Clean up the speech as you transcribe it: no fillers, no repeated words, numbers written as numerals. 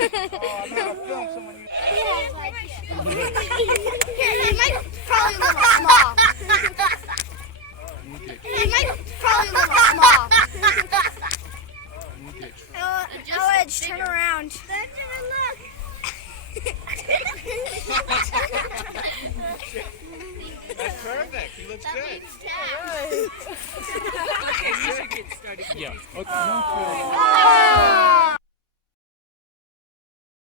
I'm gonna film someone. It might probably be a little small. It might probably be a little small. Oh, Edge, turn around. That's perfect. He looks good. Yeah. Okay. Oh.